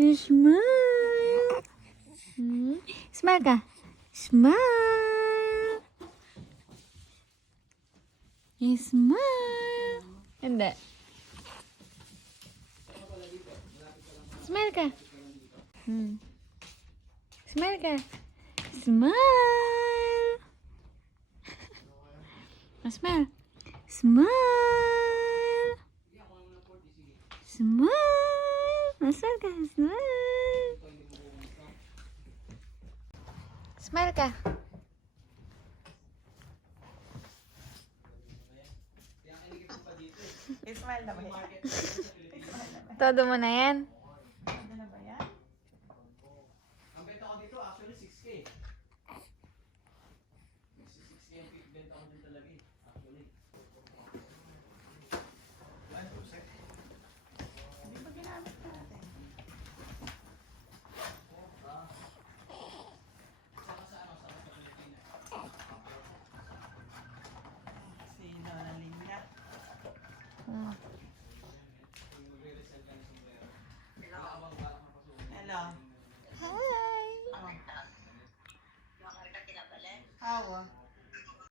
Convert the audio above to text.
Smile. Smile ka. Smile. Smile. Hindi. Smile ka. Smile ka. Smile. Smile. Smile. Smile. Smile ka. Smile. Smile ka. Smile na ba yan? Todo mo na yan. Ano na ba yan? Ang benta ko dito actually 6K. 6K ang benta ko din talaga eh. Actually. Hindi ba ginamit natin? Saka sa Pilipinas. Sino na linya? Magre-resell ka ng sombrero. Hello. Hi. How?